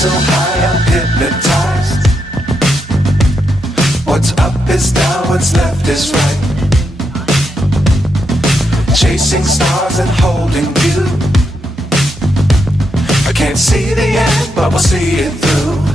So high I'm hypnotized. What's up is down, what's left is right. Chasing stars and holding you. I can't see the end, but we'll see it through.